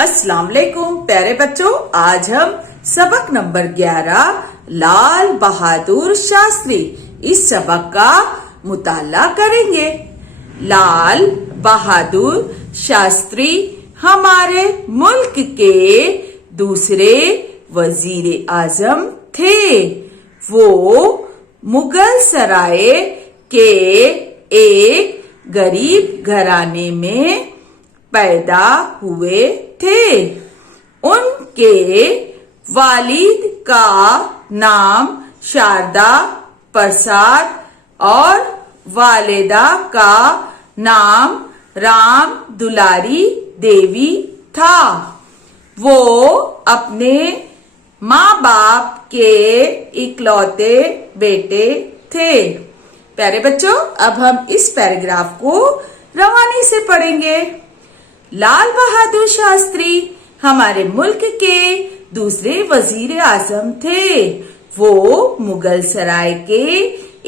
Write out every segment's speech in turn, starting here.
अस्सलाम वालेकुम प्यारे बच्चों, आज हम सबक नंबर 11 लाल बहादुर शास्त्री इस सबक का मुताला करेंगे। लाल बहादुर शास्त्री हमारे मुल्क के दूसरे वजीर आजम थे। वो मुगल सराय के एक गरीब घराने में पैदा हुए थे। उनके वालिद का नाम शारदा प्रसाद और वालिदा का नाम राम दुलारी देवी था। वो अपने माँ बाप के इकलौते बेटे थे। प्यारे बच्चों, अब हम इस पैराग्राफ को रवानी से पढ़ेंगे। लाल बहादुर शास्त्री हमारे मुल्क के दूसरे वजीर आजम थे। वो मुगल सराय के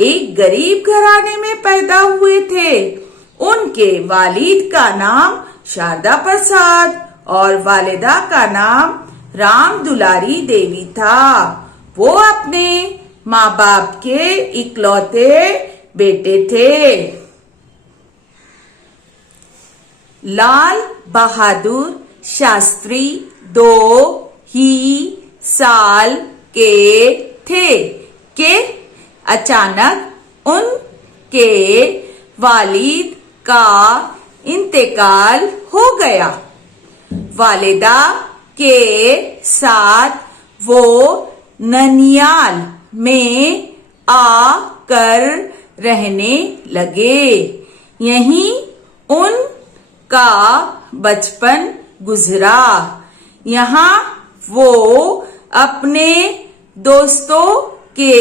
एक गरीब घराने में पैदा हुए थे। उनके वालिद का नाम शारदा प्रसाद और वालिदा का नाम राम दुलारी देवी था। वो अपने माँ बाप के इकलौते बेटे थे। लाल बहादुर शास्त्री 2 ही साल के थे कि अचानक उनके वालिद का इंतकाल हो गया। वालिदा के साथ वो ननियाल में आकर रहने लगे। यहीं उनका बचपन गुजरा। यहाँ वो अपने दोस्तों के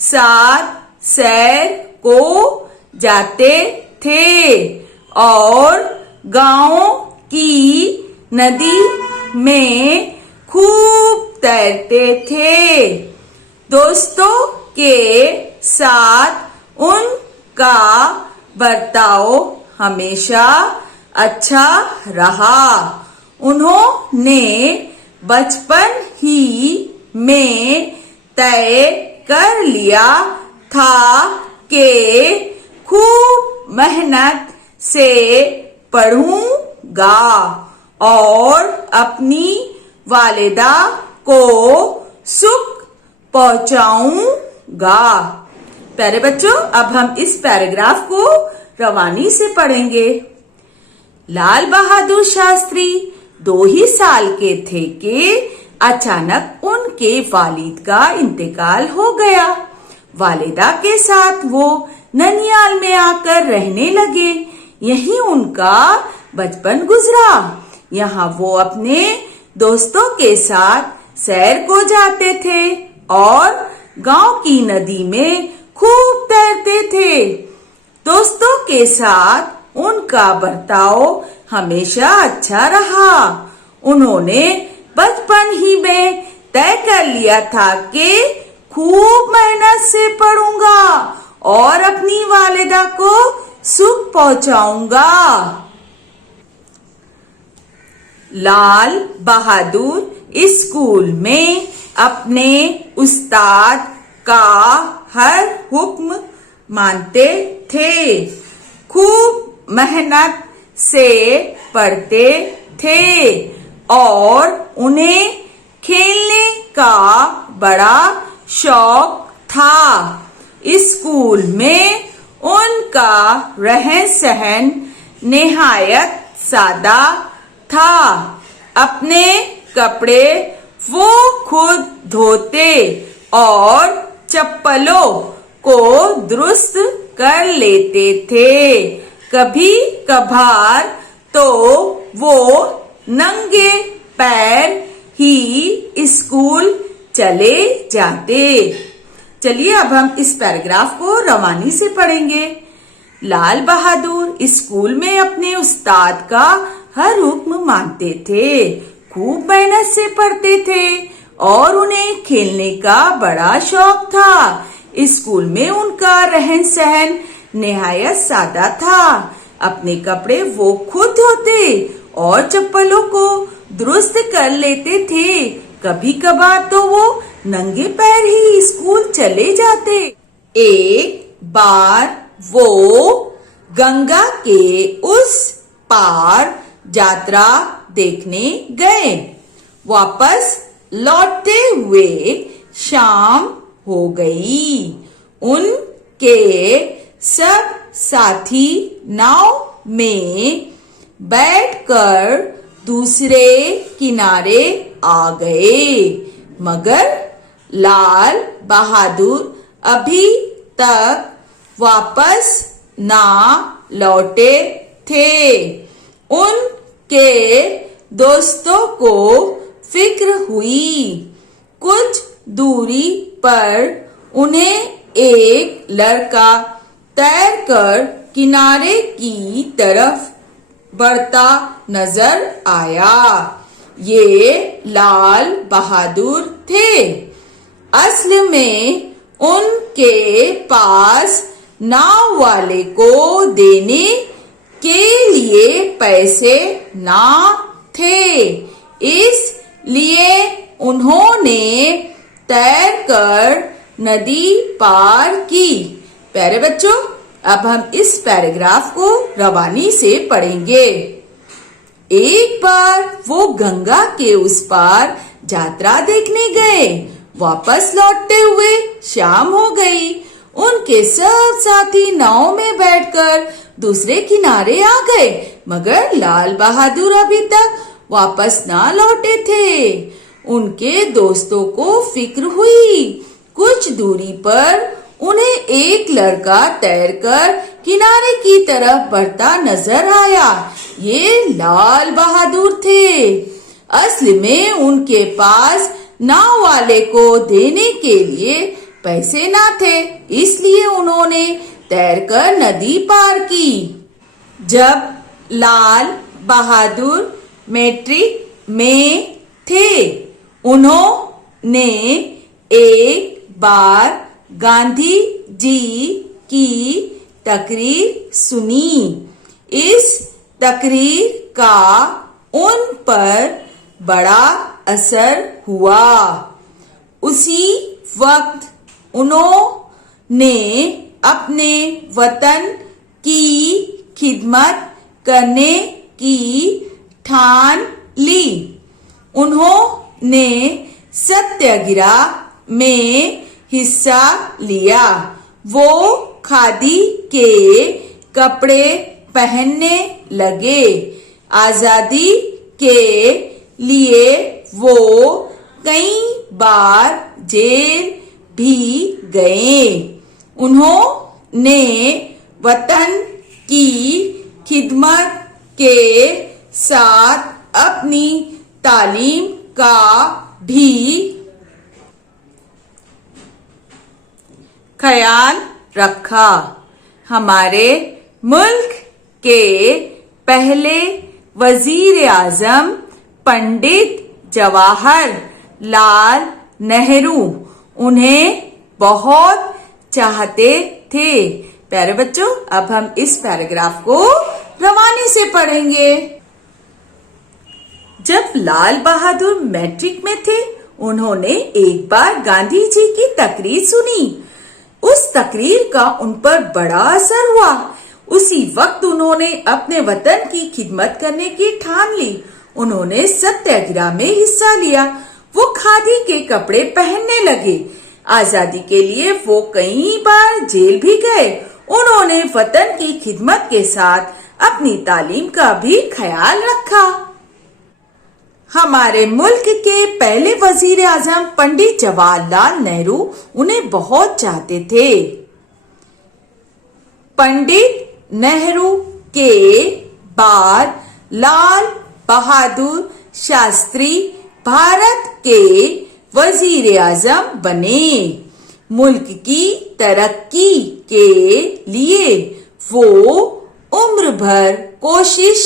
साथ सैर को जाते थे और गांव की नदी में खूब तैरते थे। दोस्तों के साथ उनका बर्ताव हमेशा अच्छा रहा। उन्होंने बचपन ही में तय कर लिया था कि खूब मेहनत से पढ़ूंगा और अपनी वालिदा को सुख पहुंचाऊंगा। प्यारे बच्चों, अब हम इस पैराग्राफ को रवानी से पढ़ेंगे। लाल बहादुर शास्त्री 2 ही साल के थे कि अचानक उनके वालिद का इंतकाल हो गया। वालिदा के साथ वो ननियाल में आकर रहने लगे। यहीं उनका बचपन गुजरा। यहाँ वो अपने दोस्तों के साथ सैर को जाते थे और गांव की नदी में खूब तैरते थे। दोस्तों के साथ उनका बर्ताव हमेशा अच्छा रहा। उन्होंने बचपन ही में तय कर लिया था कि खूब मेहनत से पढ़ूंगा और अपनी वालिदा को सुख पहुंचाऊंगा। लाल बहादुर स्कूल में अपने उस्ताद का हर हुक्म मानते थे। खूब मेहनत से पढ़ते थे और उन्हें खेलने का बड़ा शौक था। स्कूल में उनका रहन सहन निहायत सादा था। अपने कपड़े वो खुद धोते और चप्पलों को दुरुस्त कर लेते थे। कभी कभार तो वो नंगे पैर ही स्कूल चले जाते। चलिए अब हम इस पैराग्राफ को रवानी से पढ़ेंगे। लाल बहादुर स्कूल में अपने उस्ताद का हर हुक्म मानते थे। खूब मेहनत से पढ़ते थे और उन्हें खेलने का बड़ा शौक था। स्कूल में उनका रहन सहन निहायत सादा था। अपने कपड़े वो खुद धोते और चप्पलों को दुरुस्त कर लेते थे। कभी कभार तो वो नंगे पैर ही स्कूल चले जाते। एक बार वो गंगा के उस पार यात्रा देखने गए। वापस लौटते हुए शाम हो गई। उनके सब साथी नाव में बैठकर दूसरे किनारे आ गए, मगर लाल बहादुर अभी तक वापस ना लौटे थे। उनके दोस्तों को फिक्र हुई। कुछ दूरी पर उन्हें एक लड़का तैरकर किनारे की तरफ बढ़ता नजर आया। ये लाल बहादुर थे। असल में उनके पास नाव वाले को देने के लिए पैसे ना थे, इसलिए उन्होंने तैरकर नदी पार की। प्यारे बच्चों, अब हम इस पैराग्राफ को रवानी से पढ़ेंगे। एक बार वो गंगा के उस पार यात्रा देखने गए। वापस लौटते हुए शाम हो गई। उनके सब साथी नाव में बैठकर दूसरे किनारे आ गए, मगर लाल बहादुर अभी तक वापस ना लौटे थे। उनके दोस्तों को फिक्र हुई। कुछ दूरी पर उन्हें एक लड़का तैरकर किनारे की तरफ बढ़ता नजर आया। ये लाल बहादुर थे। असल में उनके पास नाव वाले को देने के लिए पैसे ना थे, इसलिए उन्होंने तैरकर नदी पार की। जब लाल बहादुर मैट्रिक में थे, उन्होंने एक बार गांधी जी की तकरीर सुनी। इस तकरीर का उन पर बड़ा असर हुआ। उसी वक्त उन्होंने अपने वतन की खिदमत करने की ठान ली। उन्होंने सत्याग्रह में हिस्सा लिया। वो खादी के कपड़े पहनने लगे। आजादी के लिए वो कई बार जेल भी गए। उन्होंने वतन की खिदमत के साथ अपनी तालीम का भी ख्याल रखा। हमारे मुल्क के पहले वजीर आजम पंडित जवाहरलाल नेहरू उन्हें बहुत चाहते थे। प्यारे बच्चों, अब हम इस पैराग्राफ को रवानी से पढ़ेंगे। जब लाल बहादुर मैट्रिक में थे, उन्होंने एक बार गांधी जी की तकरीर सुनी। उस तकरीर का उन पर बड़ा असर हुआ। उसी वक्त उन्होंने अपने वतन की खिदमत करने की ठान ली। उन्होंने सत्याग्रह में हिस्सा लिया। वो खादी के कपड़े पहनने लगे। आजादी के लिए वो कई बार जेल भी गए। उन्होंने वतन की खिदमत के साथ अपनी तालीम का भी ख्याल रखा। हमारे मुल्क के पहले वजीर आजम पंडित जवाहरलाल नेहरू उन्हें बहुत चाहते थे। पंडित नेहरू के बाद लाल बहादुर शास्त्री भारत के वजीर आजम बने। मुल्क की तरक्की के लिए वो उम्र भर कोशिश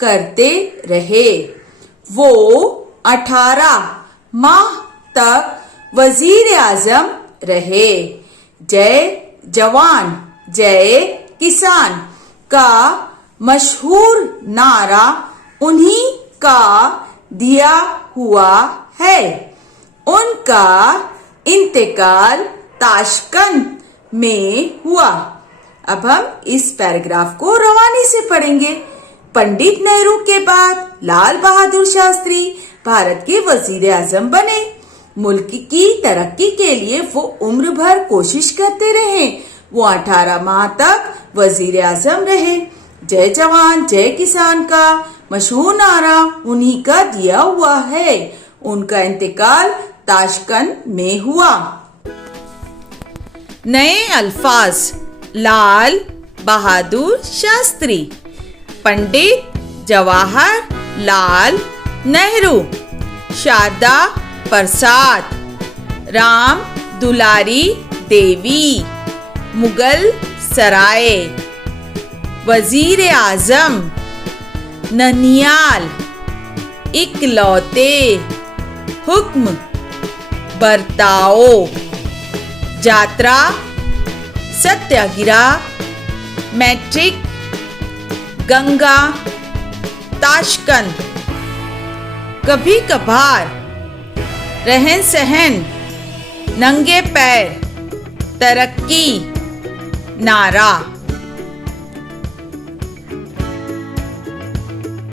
करते रहे। वो 18 माह तक वजीर आजम रहे। जय जवान जय किसान का मशहूर नारा उन्हीं का दिया हुआ है। उनका इंतकाल ताशकंद में हुआ। अब हम इस पैराग्राफ को रवानी से पढ़ेंगे। पंडित नेहरू के बाद लाल बहादुर शास्त्री भारत के वजीर आजम बने। मुल्क की तरक्की के लिए वो उम्र भर कोशिश करते रहे। वो 18 माह तक वजीर आजम रहे। जय जवान जय किसान का मशहूर नारा उन्हीं का दिया हुआ है। उनका इंतकाल ताशकंद में हुआ। नए अल्फाज: लाल बहादुर शास्त्री, पंडित जवाहरलाल नेहरू, शारदा प्रसाद, राम दुलारी देवी, मुगल सराय, वजीर आजम, ननियाल, इकलौते, हुक्म, बर्ताओ, यात्रा, सत्याग्रह, मैट्रिक, गंगा, ताशकंद, कभी कभार, रहन सहन, नंगे पैर, तरक्की, नारा।